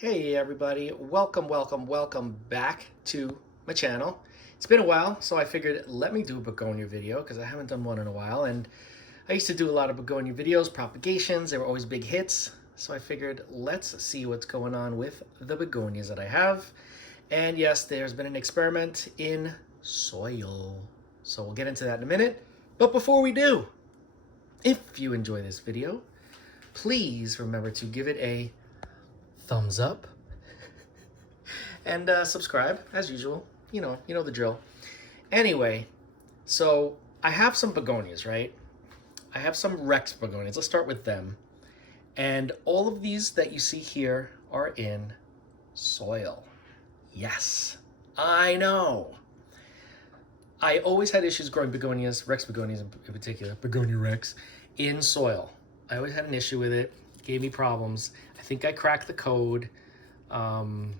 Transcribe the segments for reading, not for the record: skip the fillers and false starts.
Hey everybody, welcome back to my channel. It's been a while, so I figured let me do a begonia video because I haven't done one in a while, and I used to do a lot of begonia videos, propagations, they were always big hits, so I figured let's see what's going on with the begonias that I have. And yes, there's been an experiment in soil, so we'll get into that in a minute. But before we do, if you enjoy this video, please remember to give it a thumbs up and subscribe as usual. You know the drill. Anyway, so I have some begonias, right? I have some Rex begonias. Let's start with them. And all of these that you see here are in soil. Yes, I know. I always had issues growing begonias, Rex begonias in particular, Begonia Rex, in soil. I always had an issue with it. It gave me problems. I think I cracked the code. Everyone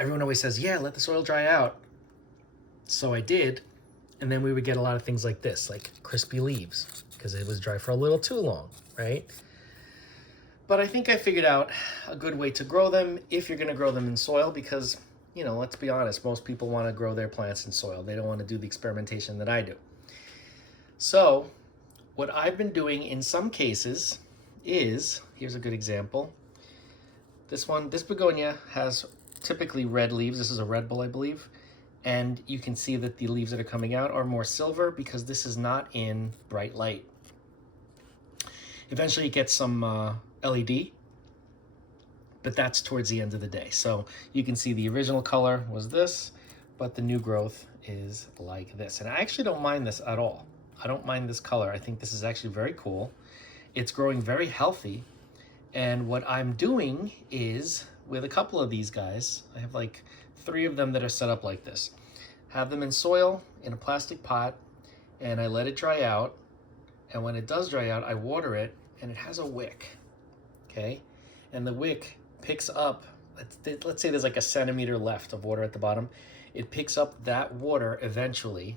always says, yeah, let the soil dry out. So I did. And then we would get a lot of things like this, like crispy leaves, because it was dry for a little too long, right? But I think I figured out a good way to grow them if you're going to grow them in soil, because, you know, let's be honest, most people want to grow their plants in soil. They don't want to do the experimentation that I do. So what I've been doing in some cases is, here's a good example. This begonia has typically red leaves. This is a red bull, I believe. And you can see that the leaves that are coming out are more silver because this is not in bright light. Eventually it gets some LED, but that's towards the end of the day. So you can see the original color was this, but the new growth is like this. And I actually don't mind this at all. I don't mind this color. I think this is actually very cool. It's growing very healthy. And what I'm doing is, with a couple of these guys, I have like 3 of them that are set up like this. Have them in soil, in a plastic pot, and I let it dry out. And when it does dry out, I water it, and it has a wick, okay? And the wick picks up, let's say there's like a centimeter left of water at the bottom. It picks up that water eventually,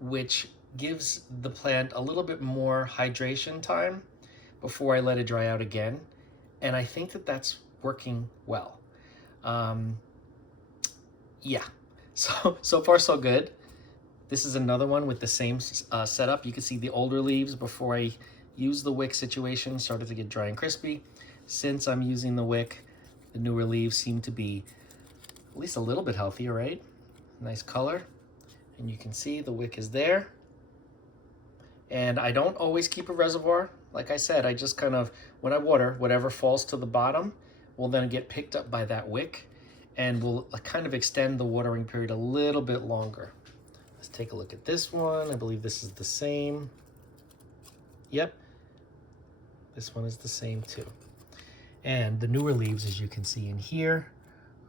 which gives the plant a little bit more hydration time before I let it dry out again. And I think that that's working well. Yeah, so far so good. This is another one with the same setup. You can see the older leaves before I use the wick situation started to get dry and crispy. Since I'm using the wick, the newer leaves seem to be at least a little bit healthier, right? Nice color. And you can see the wick is there. And I don't always keep a reservoir. Like I said, I just kind of, when I water, whatever falls to the bottom will then get picked up by that wick and will kind of extend the watering period a little bit longer. Let's take a look at this one. I believe this is the same. Yep, this one is the same too. And the newer leaves, as you can see in here,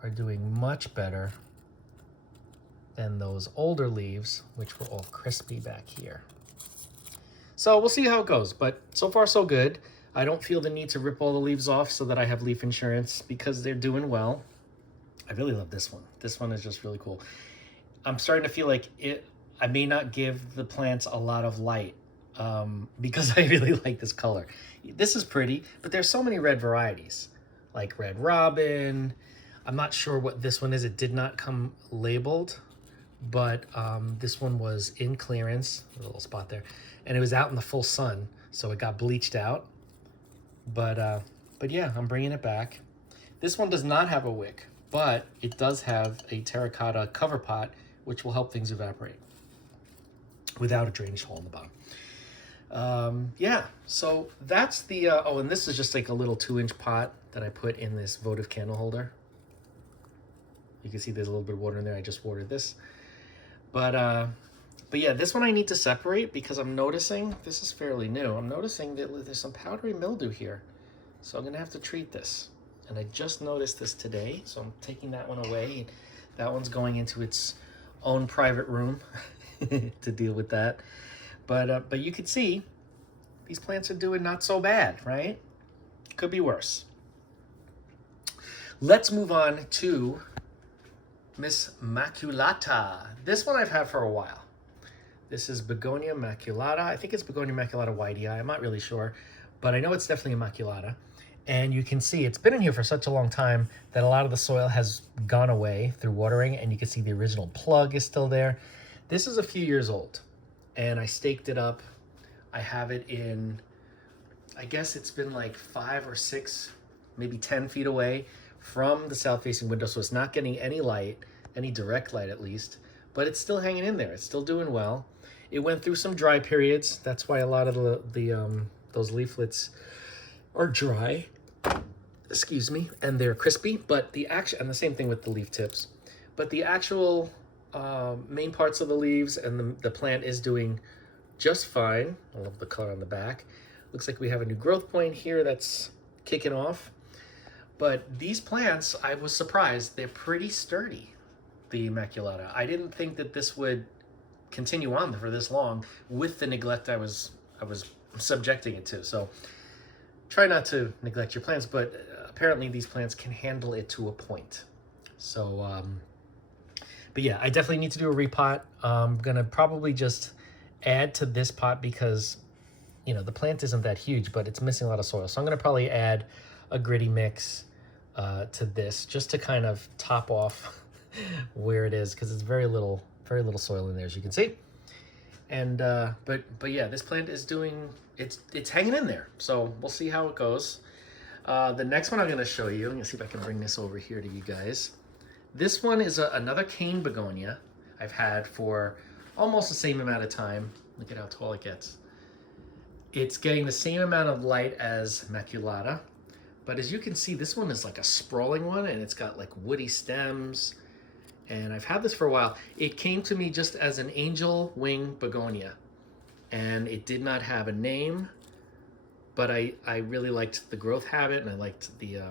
are doing much better than those older leaves, which were all crispy back here. So we'll see how it goes, but so far so good. I don't feel the need to rip all the leaves off so that I have leaf insurance because they're doing well. I really love this one. This one is just really cool. I'm starting to feel like I may not give the plants a lot of light because I really like this color. This is pretty, but there's so many red varieties, like Red Robin. I'm not sure what this one is. It did not come labeled, but this one was in clearance, a little spot there, and it was out in the full sun, so it got bleached out. But yeah, I'm bringing it back. This one does not have a wick, but it does have a terracotta cover pot, which will help things evaporate without a drainage hole in the bottom. Yeah, so that's the, oh, and this is just like a little 2-inch pot that I put in this votive candle holder. You can see there's a little bit of water in there. I just watered this. But yeah, this one I need to separate because I'm noticing, this is fairly new, I'm noticing that there's some powdery mildew here. So I'm gonna have to treat this. And I just noticed this today, so I'm taking that one away. That one's going into its own private room to deal with that. But you can see, these plants are doing not so bad, right? Could be worse. Let's move on to Miss Maculata. This one I've had for a while. This is Begonia Maculata. I think it's Begonia Maculata Whitey. I'm not really sure, but I know it's definitely a Maculata. And you can see it's been in here for such a long time that a lot of the soil has gone away through watering, and you can see the original plug is still there. This is a few years old, and I staked it up. I have it in, I guess it's been like 5 or 6, maybe 10 feet away from the south-facing window, so it's not getting any light, any direct light at least, but it's still hanging in there. It's still doing well. It went through some dry periods. That's why a lot of those leaflets are dry, excuse me, and they're crispy, but and the same thing with the leaf tips. But the actual main parts of the leaves and the plant is doing just fine. I love the color on the back. Looks like we have a new growth point here that's kicking off. But these plants, I was surprised, they're pretty sturdy, the Maculata. I didn't think that this would continue on for this long with the neglect I was subjecting it to. So try not to neglect your plants, but apparently these plants can handle it to a point. So, but yeah, I definitely need to do a repot. I'm gonna probably just add to this pot because, you know, the plant isn't that huge, but it's missing a lot of soil. So I'm gonna probably add a gritty mix to this just to kind of top off where it is, because it's very little soil in there, as you can see. And but yeah, this plant is doing, it's hanging in there. So we'll see how it goes. The next one I'm going to show you, I'm going to see if I can bring this over here to you guys. This one is another cane begonia I've had for almost the same amount of time. Look at how tall it gets. It's getting the same amount of light as Maculata, but as you can see, this one is like a sprawling one, and it's got like woody stems. And I've had this for a while. It came to me just as an angel wing begonia, and it did not have a name, but I really liked the growth habit, and I liked the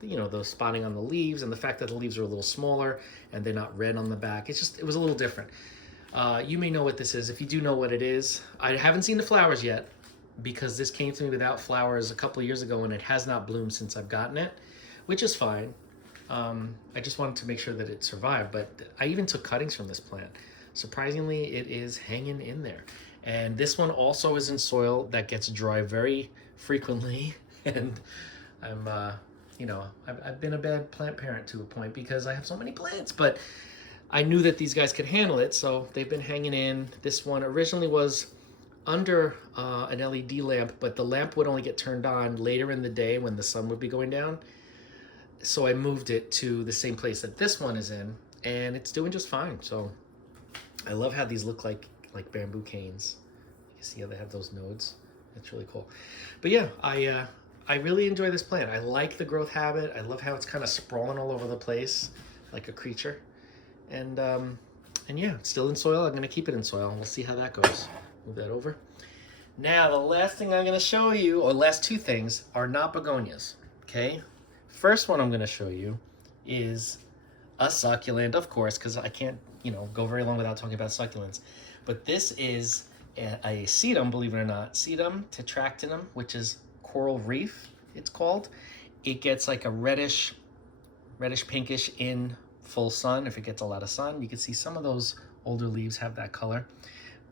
you know, the spotting on the leaves, and the fact that the leaves are a little smaller and they're not red on the back. It was a little different. You may know what this is. If you do know what it is, I haven't seen the flowers yet because this came to me without flowers a couple of years ago, and it has not bloomed since I've gotten it, which is fine. I just wanted to make sure that it survived, but I even took cuttings from this plant. Surprisingly, it is hanging in there. And this one also is in soil that gets dry very frequently. And I'm, you know, I've been a bad plant parent to a point because I have so many plants, but I knew that these guys could handle it, so they've been hanging in. This one originally was under an LED lamp, but the lamp would only get turned on later in the day when the sun would be going down. So I moved it to the same place that this one is in, and it's doing just fine. So I love how these look like bamboo canes. You can see how they have those nodes. It's really cool. But yeah, I really enjoy this plant. I like the growth habit. I love how it's kind of sprawling all over the place like a creature. And yeah, it's still in soil. I'm gonna keep it in soil. We'll see how that goes. Move that over. Now, the last thing I'm gonna show you, or last two things, are not begonias, okay? First one I'm going to show you is a succulent, of course, because I can't, you know, go very long without talking about succulents. But this is a sedum, believe it or not, Sedum Tetractinum, which is coral reef, it's called. It gets like a reddish pinkish in full sun. If it gets a lot of sun, you can see some of those older leaves have that color.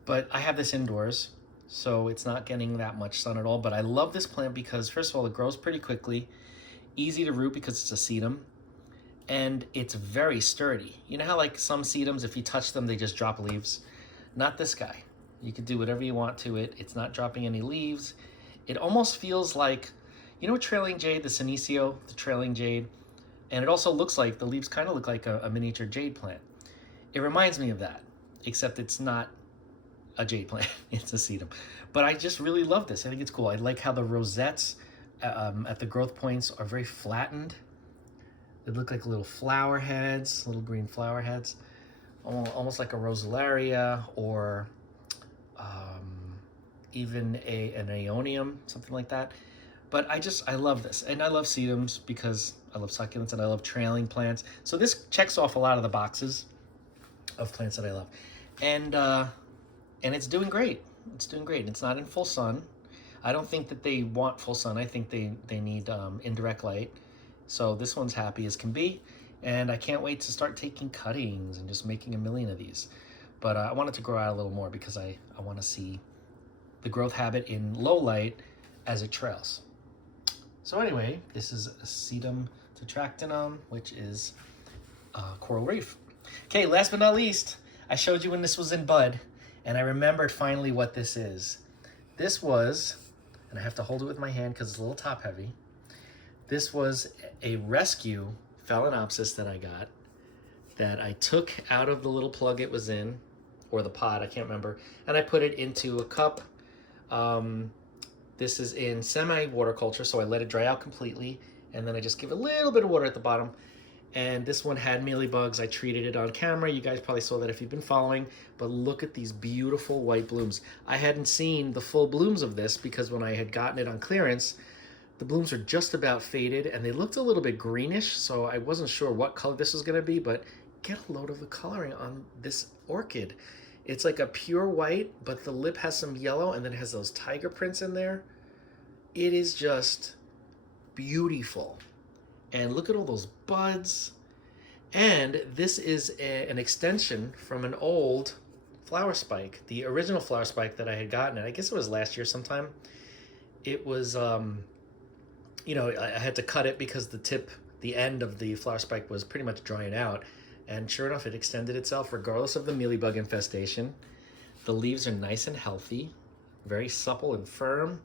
But I have this indoors, so it's not getting that much sun at all. But I love this plant because, first of all, it grows pretty quickly. Easy to root because it's a sedum, and it's very sturdy. You know how like some sedums, if you touch them, they just drop leaves? Not this guy. You can do whatever you want to it. It's not dropping any leaves. It almost feels like, you know, trailing jade, the Senecio, the trailing jade, and it also looks like, the leaves kind of look like a miniature jade plant. It reminds me of that, except it's not a jade plant, it's a sedum. But I just really love this. I think it's cool. I like how the rosettes at the growth points are very flattened. They look like little flower heads, little green flower heads, almost like a rosalaria, or even an aeonium, something like that. But I love this, and I love sedums because I love succulents and I love trailing plants. So this checks off a lot of the boxes of plants that I love, and it's doing great. It's doing great. It's not in full sun. I don't think that they want full sun. I think they need indirect light. So this one's happy as can be, and I can't wait to start taking cuttings and just making a million of these. But I want it to grow out a little more because I want to see the growth habit in low light as it trails. So anyway, this is Sedum Tetractinum, which is coral reef. Okay, last but not least, I showed you when this was in bud, and I remembered finally what this is. This was, and I have to hold it with my hand because it's a little top heavy. This was a rescue Felonopsis that I got, that I took out of the little plug it was in, or the pot, I can't remember, and I put it into a cup. This is in semi-water culture, so I let it dry out completely, and then I just give a little bit of water at the bottom. And this one had mealybugs. I treated it on camera. You guys probably saw that if you've been following, but look at these beautiful white blooms. I hadn't seen the full blooms of this because when I had gotten it on clearance, the blooms are just about faded and they looked a little bit greenish, so I wasn't sure what color this was gonna be, but get a load of the coloring on this orchid. It's like a pure white, but the lip has some yellow and then it has those tiger prints in there. It is just beautiful. And look at all those buds. And this is an extension from an old flower spike, the original flower spike that I had gotten. And I guess it was last year sometime. It was, you know, I had to cut it because the end of the flower spike was pretty much drying out. And sure enough, it extended itself regardless of the mealybug infestation. The leaves are nice and healthy, very supple and firm.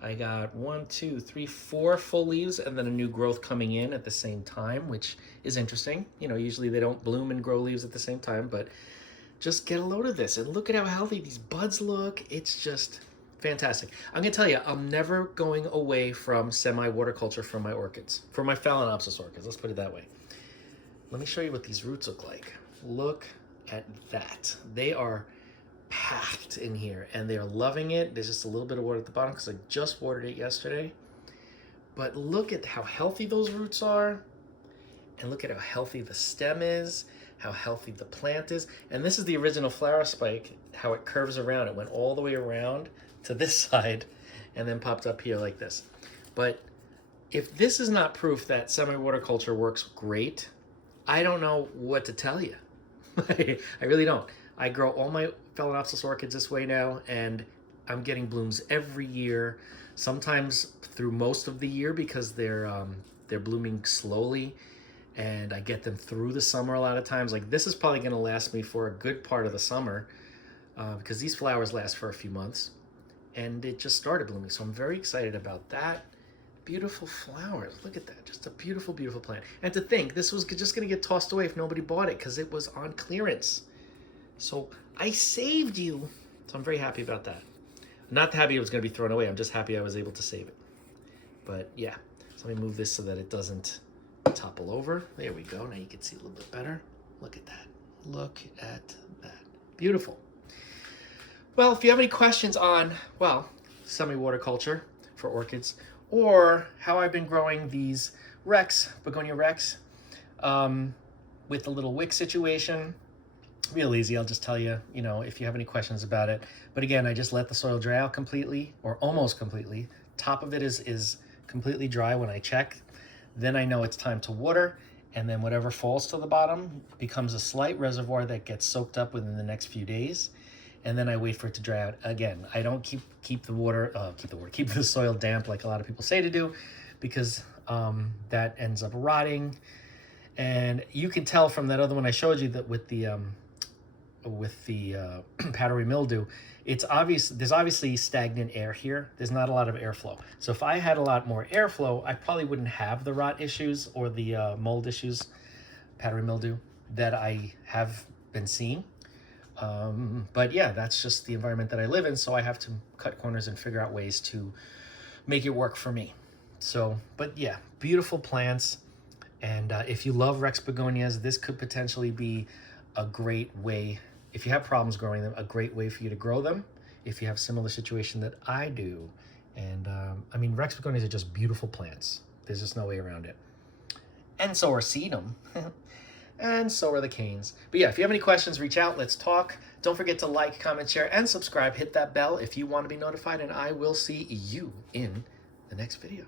I got 1, 2, 3, 4 full leaves and then a new growth coming in at the same time, which is interesting. You know, usually they don't bloom and grow leaves at the same time, but just get a load of this and look at how healthy these buds look. It's just fantastic. I'm gonna tell you, I'm never going away from semi-water culture for my orchids, for my Phalaenopsis orchids, let's put it that way. Let me show you what these roots look like. Look at that. They are packed in here and they're loving it. There's just a little bit of water at the bottom because I just watered it yesterday. But look at how healthy those roots are, and look at how healthy the stem is, how healthy the plant is. And this is the original flower spike, how it curves around. It went all the way around to this side and then popped up here like this. But if this is not proof that semi-water culture works great, I don't know what to tell you. I really don't. I grow all my Phalaenopsis orchids this way now, and I'm getting blooms every year, sometimes through most of the year because they're blooming slowly, and I get them through the summer a lot of times. Like this is probably going to last me for a good part of the summer because these flowers last for a few months, and it just started blooming, so I'm very excited about that. Beautiful flowers. Look at that. Just a beautiful, beautiful plant. And to think, this was just going to get tossed away if nobody bought it because it was on clearance. So I saved you. So I'm very happy about that. I'm not happy it was going to be thrown away. I'm just happy I was able to save it. But yeah, so let me move this so that it doesn't topple over. There we go. Now you can see a little bit better. Look at that. Look at that. Beautiful. Well, if you have any questions on, well, semi-water culture for orchids, or how I've been growing these Begonia Rex, with the little wick situation, real easy. I'll just tell you, you know, if you have any questions about it. But again, I just let the soil dry out completely, or almost completely. Top of it is completely dry when I check. Then I know it's time to water, and then whatever falls to the bottom becomes a slight reservoir that gets soaked up within the next few days. And then I wait for it to dry out again. I don't keep the soil damp like a lot of people say to do, because that ends up rotting. And you can tell from that other one I showed you that with the powdery mildew, it's obvious there's obviously stagnant air here. There's not a lot of airflow. So if I had a lot more airflow, I probably wouldn't have the rot issues or the mold issues, powdery mildew, that I have been seeing. But yeah, that's just the environment that I live in, so I have to cut corners and figure out ways to make it work for me. So, but yeah, beautiful plants. And if you love Rex begonias, this could potentially be a great way, if you have problems growing them, a great way for you to grow them if you have similar situation that I do. And I mean, Rex begonias are just beautiful plants. There's just no way around it. And so are sedum. And so are the canes. But yeah, if you have any questions, reach out, let's talk. Don't forget to like, comment, share, and subscribe. Hit that bell if you want to be notified, and I will see you in the next video.